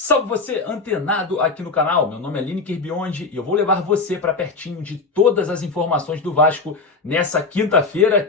Salve você antenado aqui no canal, meu nome é Lineker Biondi e eu vou levar você para pertinho de todas as informações do Vasco nessa quinta-feira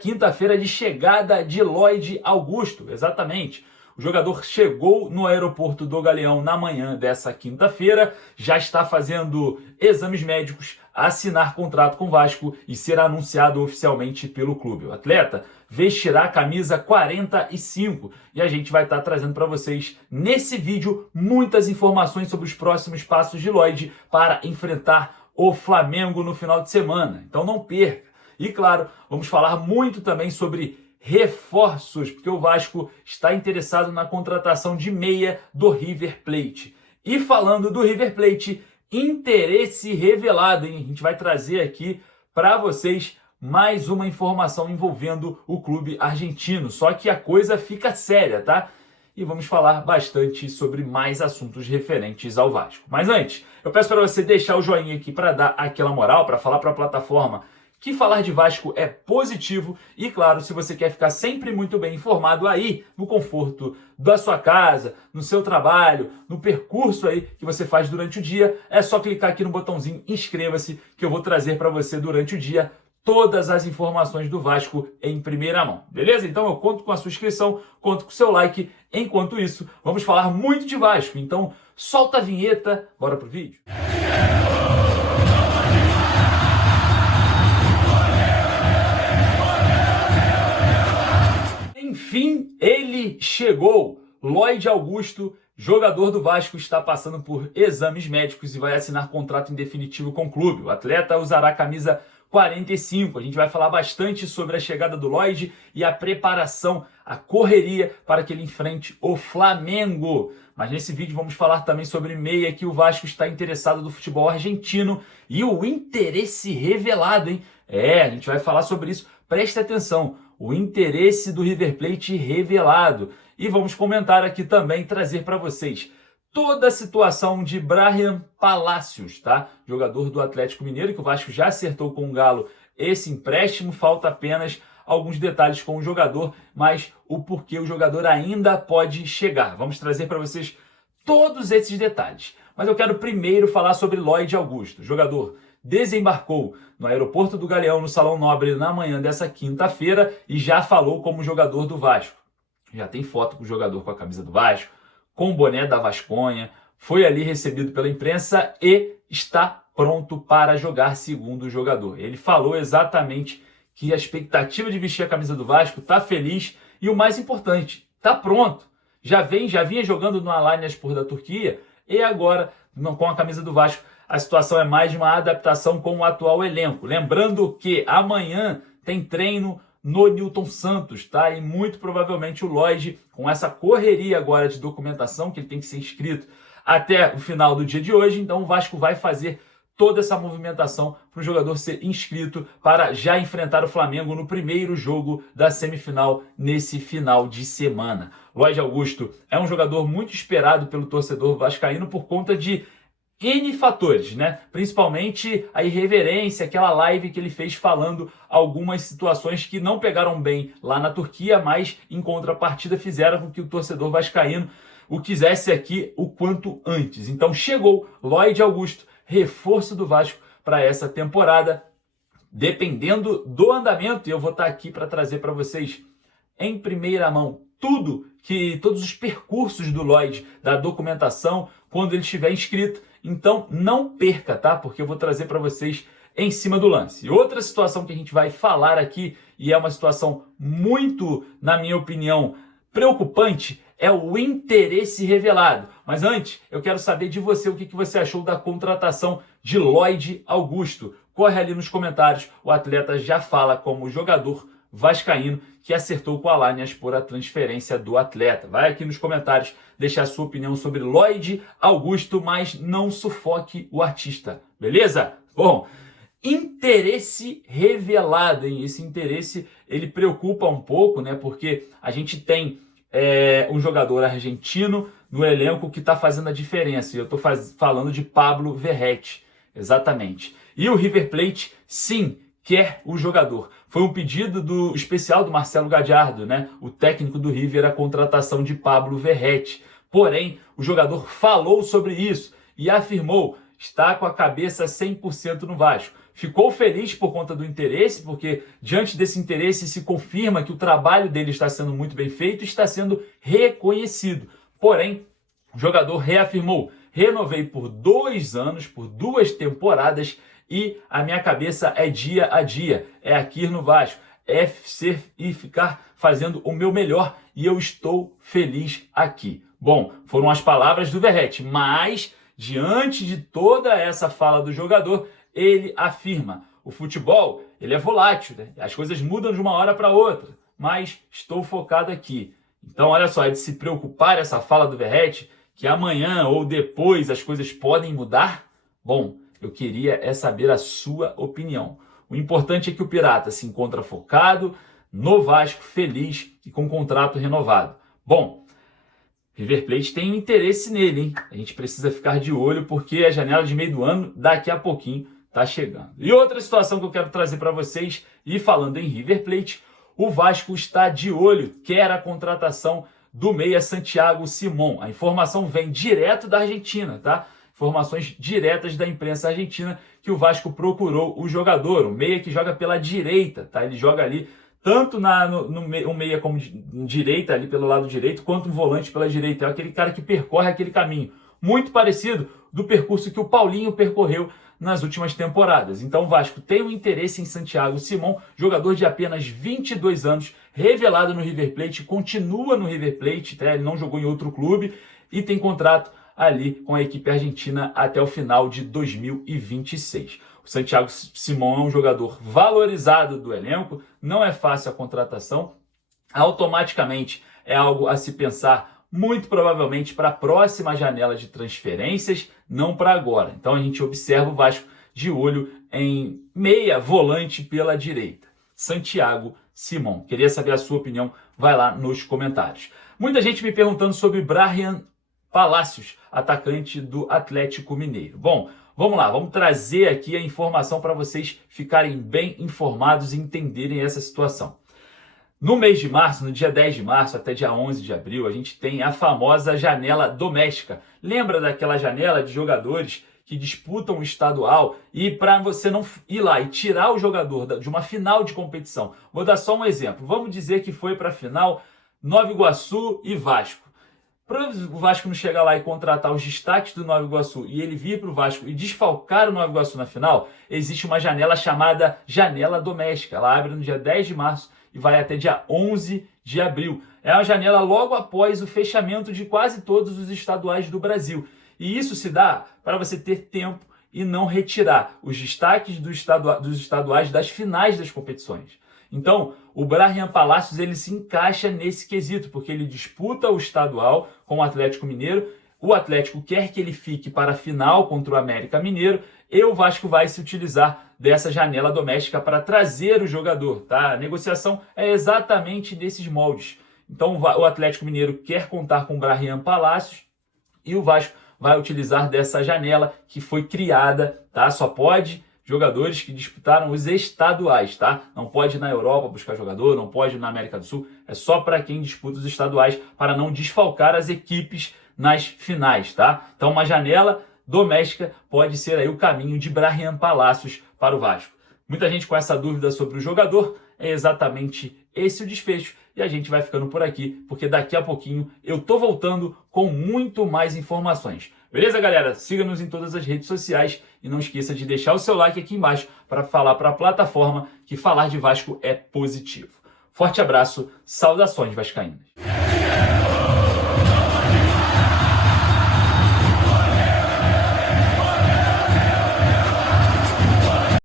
de chegada de Lloyd Augusto, exatamente. O jogador chegou no aeroporto do Galeão na manhã dessa quinta-feira, já está fazendo exames médicos, assinar contrato com o Vasco e será anunciado oficialmente pelo clube. O atleta vestirá a camisa 45 e a gente vai estar trazendo para vocês nesse vídeo muitas informações sobre os próximos passos de Lloyd para enfrentar o Flamengo no final de semana. Então não perca. E claro, vamos falar muito também sobre reforços, porque o Vasco está interessado na contratação de meia do River Plate. E falando do River Plate, interesse revelado, hein? A gente vai trazer aqui para vocês mais uma informação envolvendo o clube argentino. Só que a coisa fica séria, tá? E vamos falar bastante sobre mais assuntos referentes ao Vasco. Mas antes, eu peço para você deixar o joinha aqui para dar aquela moral, para falar para a plataforma que falar de Vasco é positivo e, claro, se você quer ficar sempre muito bem informado aí, no conforto da sua casa, no seu trabalho, no percurso aí que você faz durante o dia, é só clicar aqui no botãozinho inscreva-se que eu vou trazer para você durante o dia todas as informações do Vasco em primeira mão, beleza? Então eu conto com a sua inscrição, conto com o seu like. Enquanto isso, vamos falar muito de Vasco, então solta a vinheta, bora pro vídeo. Enfim, ele chegou. Lloyd Augusto, jogador do Vasco, está passando por exames médicos e vai assinar contrato em definitivo com o clube. O atleta usará a camisa 45. A gente vai falar bastante sobre a chegada do Lloyd e a preparação, a correria para que ele enfrente o Flamengo. Mas nesse vídeo vamos falar também sobre meia, que o Vasco está interessado do futebol argentino e o interesse revelado, hein? A gente vai falar sobre isso. Preste atenção. O interesse do River Plate revelado. E vamos comentar aqui também, trazer para vocês toda a situação de Bryan Palacios, tá? Jogador do Atlético Mineiro, que o Vasco já acertou com o Galo esse empréstimo. Falta apenas alguns detalhes com o jogador, mas o porquê o jogador ainda pode chegar. Vamos trazer para vocês todos esses detalhes. Mas eu quero primeiro falar sobre Lloyd Augusto. O jogador desembarcou no aeroporto do Galeão, no Salão Nobre, na manhã dessa quinta-feira e já falou como jogador do Vasco. Já tem foto com o jogador com a camisa do Vasco, com o boné da Vasconha, foi ali recebido pela imprensa e está pronto para jogar, segundo o jogador. Ele falou exatamente que a expectativa de vestir a camisa do Vasco, está feliz e o mais importante, está pronto. Já vinha jogando no Alanyaspor da Turquia e agora com a camisa do Vasco. A situação é mais de uma adaptação com o atual elenco. Lembrando que amanhã tem treino no Newton Santos, tá? E muito provavelmente o Lloyd, com essa correria agora de documentação, que ele tem que ser inscrito até o final do dia de hoje, então o Vasco vai fazer toda essa movimentação para o jogador ser inscrito para já enfrentar o Flamengo no primeiro jogo da semifinal nesse final de semana. Lloyd Augusto é um jogador muito esperado pelo torcedor vascaíno por conta de N fatores, né? Principalmente a irreverência, aquela live que ele fez falando algumas situações que não pegaram bem lá na Turquia, mas em contrapartida fizeram com que o torcedor vascaíno o quisesse aqui o quanto antes. Então chegou Lloyd Augusto, reforço do Vasco para essa temporada, dependendo do andamento, e eu vou estar aqui para trazer para vocês em primeira mão todos os percursos do Lloyd, da documentação, quando ele estiver inscrito. Então não perca, tá? Porque eu vou trazer para vocês em cima do lance. E outra situação que a gente vai falar aqui, e é uma situação muito, na minha opinião, preocupante, é o interesse revelado. Mas antes, eu quero saber de você o que você achou da contratação de Lloyd Augusto. Corre ali nos comentários, o atleta já fala como jogador vascaíno que acertou com o Alanyaspor a transferência do atleta. Vai aqui nos comentários deixar a sua opinião sobre Lloyd Augusto, mas não sufoque o artista, beleza? Bom, interesse revelado, hein? Esse interesse, ele preocupa um pouco, né? Porque a gente tem um jogador argentino no elenco que está fazendo a diferença. E eu estou falando de Pablo Verratti, exatamente. E o River Plate, sim, quer o jogador. Foi um pedido especial do Marcelo Gallardo, né? O técnico do River, a contratação de Pablo Verratti. Porém, o jogador falou sobre isso e afirmou estar com a cabeça 100% no Vasco. Ficou feliz por conta do interesse, porque diante desse interesse se confirma que o trabalho dele está sendo muito bem feito e está sendo reconhecido. Porém, o jogador reafirmou: renovei por 2 anos, por 2 temporadas e a minha cabeça é dia a dia, é aqui no Vasco, é ser e ficar fazendo o meu melhor e eu estou feliz aqui. Bom, foram as palavras do Verratti, mas diante de toda essa fala do jogador, ele afirma: o futebol ele é volátil, né? As coisas mudam de uma hora para outra, mas estou focado aqui. Então, olha só, é de se preocupar essa fala do Verratti, que amanhã ou depois as coisas podem mudar? Bom, eu queria saber a sua opinião. O importante é que o Pirata se encontra focado no Vasco, feliz e com contrato renovado. Bom, River Plate tem interesse nele, hein? A gente precisa ficar de olho porque a janela de meio do ano daqui a pouquinho tá chegando. E outra situação que eu quero trazer para vocês, e falando em River Plate, o Vasco está de olho, quer a contratação do meia Santiago Simón. A informação vem direto da Argentina, tá? Informações diretas da imprensa argentina que o Vasco procurou o jogador, o meia que joga pela direita, tá? Ele joga ali tanto um meia como direita, ali pelo lado direito, quanto um volante pela direita. É aquele cara que percorre aquele caminho, muito parecido do percurso que o Paulinho percorreu nas últimas temporadas. Então o Vasco tem um interesse em Santiago Simón, jogador de apenas 22 anos, revelado no River Plate, continua no River Plate, tá? Ele não jogou em outro clube e tem contrato ali com a equipe argentina até o final de 2026. O Santiago Simón é um jogador valorizado do elenco, não é fácil a contratação, automaticamente é algo a se pensar muito provavelmente para a próxima janela de transferências, não para agora. Então a gente observa o Vasco de olho em meia volante pela direita, Santiago Simón. Queria saber a sua opinião, vai lá nos comentários. Muita gente me perguntando sobre Bryan Palacios, atacante do Atlético Mineiro. Bom, vamos lá, vamos trazer aqui a informação para vocês ficarem bem informados e entenderem essa situação. No mês de março, no dia 10 de março até dia 11 de abril, a gente tem a famosa janela doméstica. Lembra daquela janela de jogadores que disputam o estadual e para você não ir lá e tirar o jogador de uma final de competição? Vou dar só um exemplo. Vamos dizer que foi para a final Nova Iguaçu e Vasco. Para o Vasco não chegar lá e contratar os destaques do Nova Iguaçu e ele vir para o Vasco e desfalcar o Nova Iguaçu na final, existe uma janela chamada janela doméstica. Ela abre no dia 10 de março e vai até dia 11 de abril. É uma janela logo após o fechamento de quase todos os estaduais do Brasil. E isso se dá para você ter tempo e não retirar os destaques dos estaduais das finais das competições. Então, o Bryan Palacios ele se encaixa nesse quesito, porque ele disputa o estadual com o Atlético Mineiro, o Atlético quer que ele fique para a final contra o América Mineiro, e o Vasco vai se utilizar dessa janela doméstica para trazer o jogador, tá? A negociação é exatamente nesses moldes. Então, o Atlético Mineiro quer contar com o Bryan Palacios e o Vasco vai utilizar dessa janela que foi criada, tá? Só pode jogadores que disputaram os estaduais, tá? Não pode ir na Europa buscar jogador, não pode ir na América do Sul, é só para quem disputa os estaduais, para não desfalcar as equipes nas finais, tá? Então uma janela doméstica pode ser aí o caminho de Bryan Palacios para o Vasco. Muita gente com essa dúvida sobre o jogador, é exatamente esse o desfecho e a gente vai ficando por aqui, porque daqui a pouquinho eu tô voltando com muito mais informações. Beleza, galera? Siga-nos em todas as redes sociais e não esqueça de deixar o seu like aqui embaixo para falar para a plataforma que falar de Vasco é positivo. Forte abraço, saudações vascaínas.